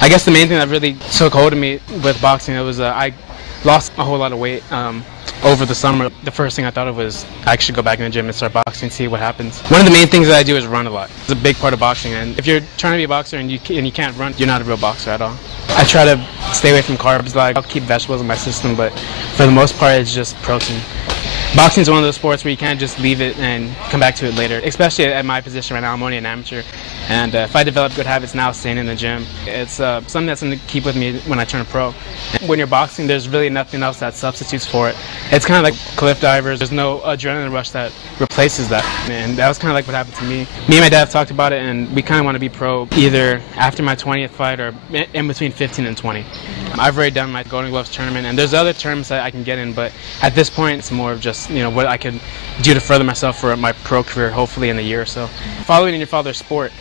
I guess the main thing that really took hold of me with boxing, it was I lost a whole lot of weight over the summer. The first thing I thought of was I actually go back in the gym and start boxing, see what happens. One of the main things that I do is run a lot. It's a big part of boxing, and if you're trying to be a boxer and you can't run, you're not a real boxer at all. I try to stay away from carbs. Like, I'll keep vegetables in my system, but for the most part, it's just protein. Boxing is one of those sports where you can't just leave it and come back to it later. Especially at my position right now, I'm only an amateur. And if I develop good habits now staying in the gym, it's something that's going to keep with me when I turn pro. When you're boxing, there's really nothing else that substitutes for it. It's kind of like cliff divers. There's no adrenaline rush that replaces that. And that was kind of like what happened to me. Me and my dad have talked about it, and we kind of want to be pro either after my 20th fight or in between 15 and 20. I've already done my Golden Gloves tournament, and there's other tournaments that I can get in, but at this point, it's more of just, you know, what I can do to further myself for my pro career, hopefully in a year or so. Following in your father's sport,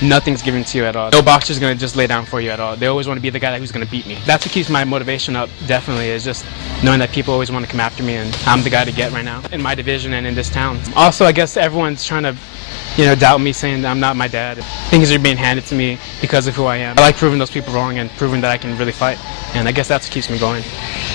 nothing's given to you at all. No boxer's going to just lay down for you at all. They always want to be the guy who's going to beat me. That's what keeps my motivation up, definitely, is just knowing that people always want to come after me, and I'm the guy to get right now in my division and in this town. Also, I guess everyone's trying to, you know, doubt me, saying that I'm not my dad. Things are being handed to me because of who I am. I like proving those people wrong and proving that I can really fight, and I guess that's what keeps me going.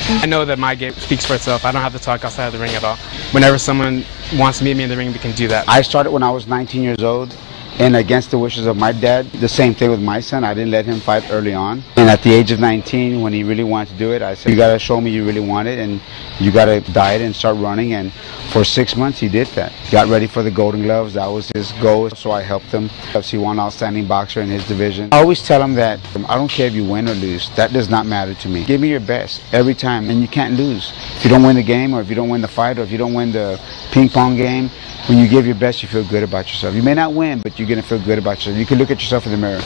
I know that my game speaks for itself. I don't have to talk outside of the ring at all. Whenever someone wants to meet me in the ring, we can do that. I started when I was 19 years old. And against the wishes of my dad, the same thing with my son. I didn't let him fight early on. And at the age of 19, when he really wanted to do it, I said, you got to show me you really want it, and you got to diet and start running. And for 6 months, he did that. Got ready for the Golden Gloves. That was his goal, so I helped him. He won Outstanding Boxer in his division. I always tell him that I don't care if you win or lose. That does not matter to me. Give me your best every time, and you can't lose. If you don't win the game, or if you don't win the fight, or if you don't win the ping pong game, when you give your best, you feel good about yourself. You may not win, but you're going to feel good about yourself. You can look at yourself in the mirror.